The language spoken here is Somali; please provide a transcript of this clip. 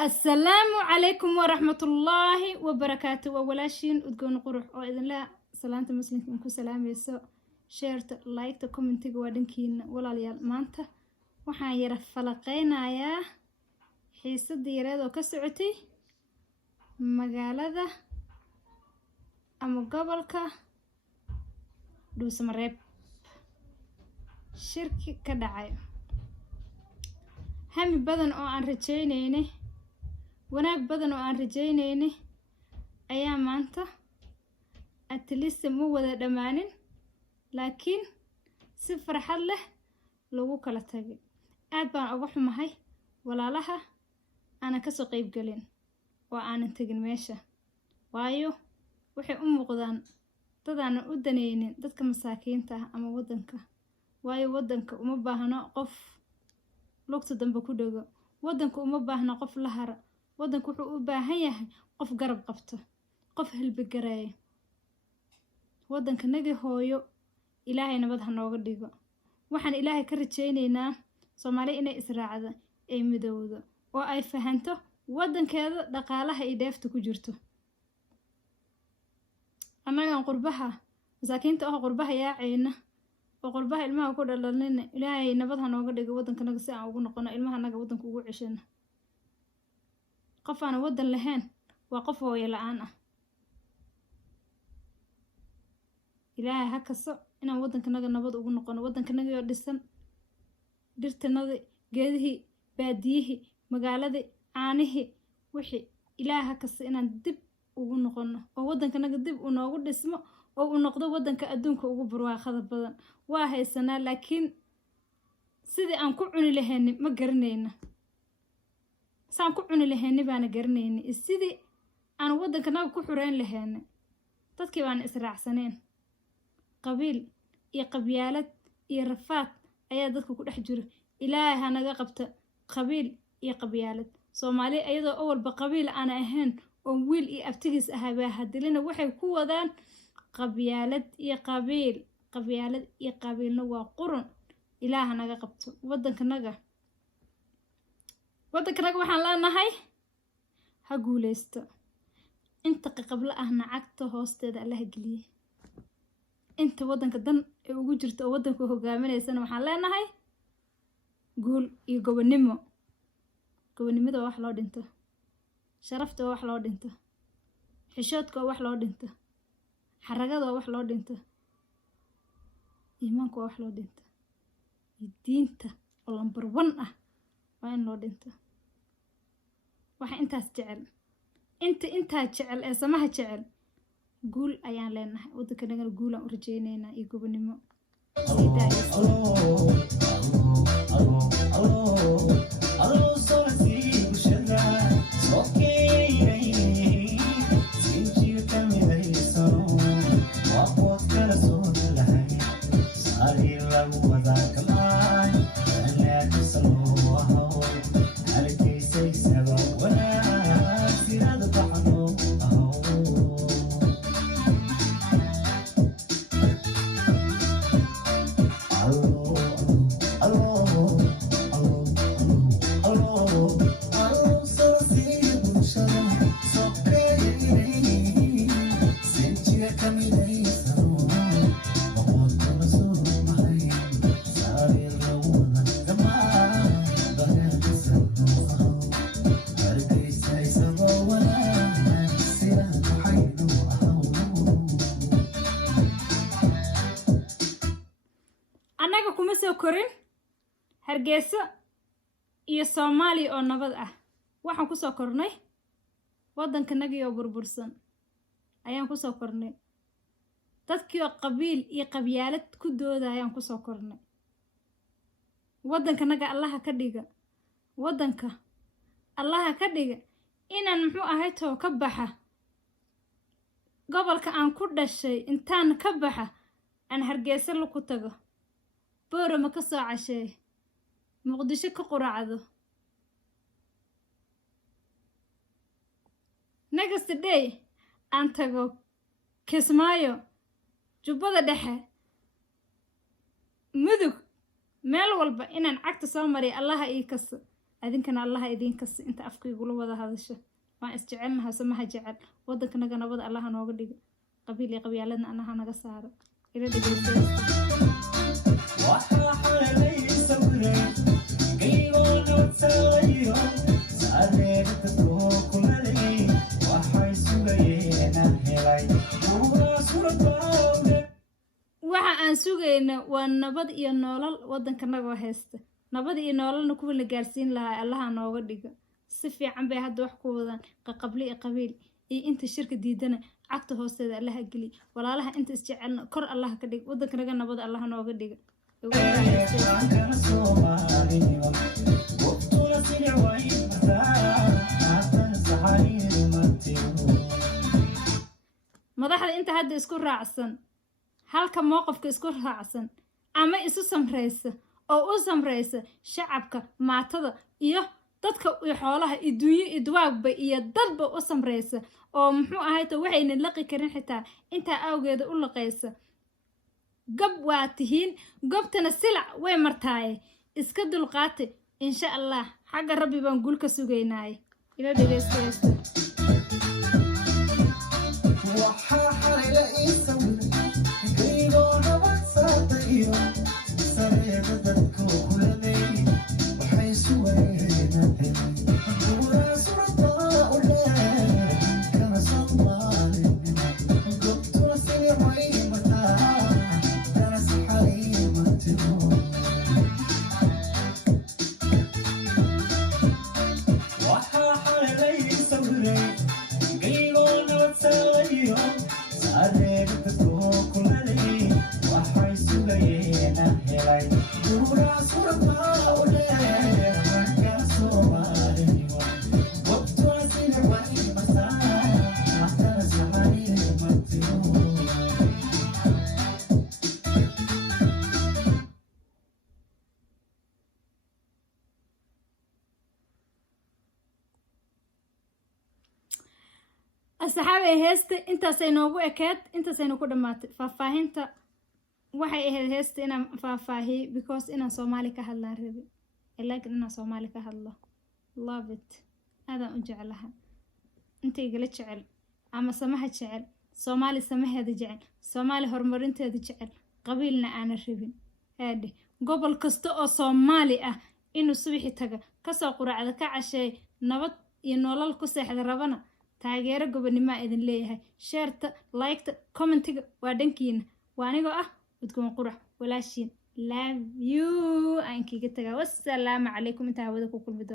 السلام عليكم ورحمة الله وبركاته وولاشين ادقون قروح او اذن لا سلامة مسلمين انكو سلام يسو شيرت لايك كومنتيga wadhankiina walaalayaal maanta waxaan yara falaqeynayaa xiisada yareed oo ka socotay magaalada ama gobolka Dhuusamareeb shirki ka dhacay hami badan oo aan rajaynayne wanaag badan oo aan rajaynayne ayaa maanta at least ma wada dhamaanin laakiin si farxad leh lagu kala tagay aad baan uga xumahay walaalaha ana ka soo qayb galin oo aanan tagin meesha waayo waxay u muuqdaan dad aan u daneynin dadka masaakiinta ah ama wadanka waayo wadanka uma baahna qof lugta dambe ku dhago wadanka uma baahna qof la hara wadanku wuxuu u baahan yahay qof garab qabto qof halbi gareey wadanka naga hooyo ilaahay nabad ha nooga dhigo waxaan ilaahay ka rajaynaynaa Soomaali inay israacdo ay midowdo oo ay fahanto wadankeeda dhaqaalaha ay dheefta ku jirto anaga qurbaha masaakiinta oo qurbaha yaacayna oo qurbaha ilmaha ku dhalalnina ilaahay nabad ha nooga dhigo wadanka naga si aan ugu noqono ilmaha naga wadanka ugu cishana qof aan wadan lahayn waa qof hooyo la'aan ah ilaahay ha kaso inaan wadanka naga nabad ugu noqono wadanka naga oo dhisan dhirtanada geedihii baadiyihii magaaladii caanihii wixii ilaahay ha kaso inaan dib ugu noqono oo wadanka naga dib u noogu dhismo oo u noqdo wadanka adduunka ugu barwaaqada badan waa haysanaa laakiin sidii aan ku cuni lahayn ma garanayna saan ku cuni lahayn baana garanayna sidii aan wadanka naga ku xureyn lahayn dadkii baan israacsaneen qabiil iyo qabyaalad iyo rafaad ayaa dadku ku dhex jiro ilaahay ha naga qabta qabiil iyo qabyaalad Soomaali ayadoo awalba qabiil aan ahayn oo wiil iyo abtigiis ahaa hadilina waxay ku wadaan qabyaalad iyo qabiilna waa qurun ilaahay naga qabto wadanka naga waxaan leenahay ha guuleysto inta qabla ahna cagta hoosteeda Allah galiye inta wadanka dan ay ugu jirto oo wadanka hogaaminaysana waxaan leenahay guul iyo gobonimada wax loo dhinto sharafta wax loo dhinto xishoodka wax loo dhinto xaragada wax loo dhinto iimaanka wax loo dhinto diinta oo lambar 1 ah waa in loo dhinto waxa intaas jecel inta jecel ee samaha jecel guul ayaan leenahay wadanka naga guul aan u rajaynaynaa iyo gobonimo korin Hargeysa iyo Soomaaliya oo nabad ah waxaan ku soo kornay waddankanaga oo burbursan ayaan ku soo kornay dadkii oo qabiil iyo qabyaalad ku doodayaan ku soo kornay waddankanaga allaha ka dhiga waddanka allaha ka dhiga inaan muxuu ahay too ka baxa gobolka aan ku dhashay intaan ka baxa aan Hargeysa ku tago Boorama ka soo cashay Muqdisho ka quraacdo next day aan tago Kismaayo Jubbada Dhexe Mudug meel walba inaan cagta soo mariyo allaha ii kaso adinkana allaha idin kaso inta afkaygu la wada hadasho waan isjecelnahay samaha jecel waddankanaga nabad allaha nooga dhigo qabiil iyo qabyaaladna anaha naga saaro ila dhigayso waxa xalay sawray geeyo nabadsayo saareerta soo kulay waxay sugayeen helay waxa aan sugayna waa nabad iyo nolol waddankanaga haysta nabad iyo nololna kuwa la gaarsiin lahaa allaha nooga dhigo si fiican bay hadda wax ku wadaan qabli iyo qabiil iyo inta shirka diidana cagta hoosteeda allaha geli walaalaha inta isjecelna kor allaha ka dhig waddankanaga nabad allaha nooga dhigo madaxda inta hadda isku raacsan halka mowqifka isku raacsan ama isu samreysa oo u samreysa shacabka maatada iyo dadka iyo xoolaha adduunyo iyo duwaagba iyo dadba u samreysa oo muxuu ahay to waxayna laqi karin xitaa inta awgeeda u laqaysa gab waa tihiin gobtana silac way martaaye iska dulqaate insha Allah xagga rabbi baan guul ka sugaynaaye ila dhageysto waxa xalay asxaabay heesta intaasay noogu ekeed intaasaynu ku dhamaatay faahfaahinta waxay ahayd heesta inaan faahfaahiyo because inaan Soomaali ka hadlaan rabi laakiin inaan Soomaali ka hadlo love it aadaan u jeclahay intay gala jecel ama samaha jecel Soomaali samaheeda jecel Soomaali horumarinteeda jecel qabiilna aan rabin haade gobol kasta oo Soomaali ah inuu subaxi taga ka soo quraacda ka cashay nabad iyo nolol ku seexda rabana taageero gobonimo idin leeyahay share-ta like-ta comment-ga waa dhankiina waa anigoo ah udgoon qurax walaashiin love you aan kiga tagaa wassalaamu calaykum inta hawada ku kulmi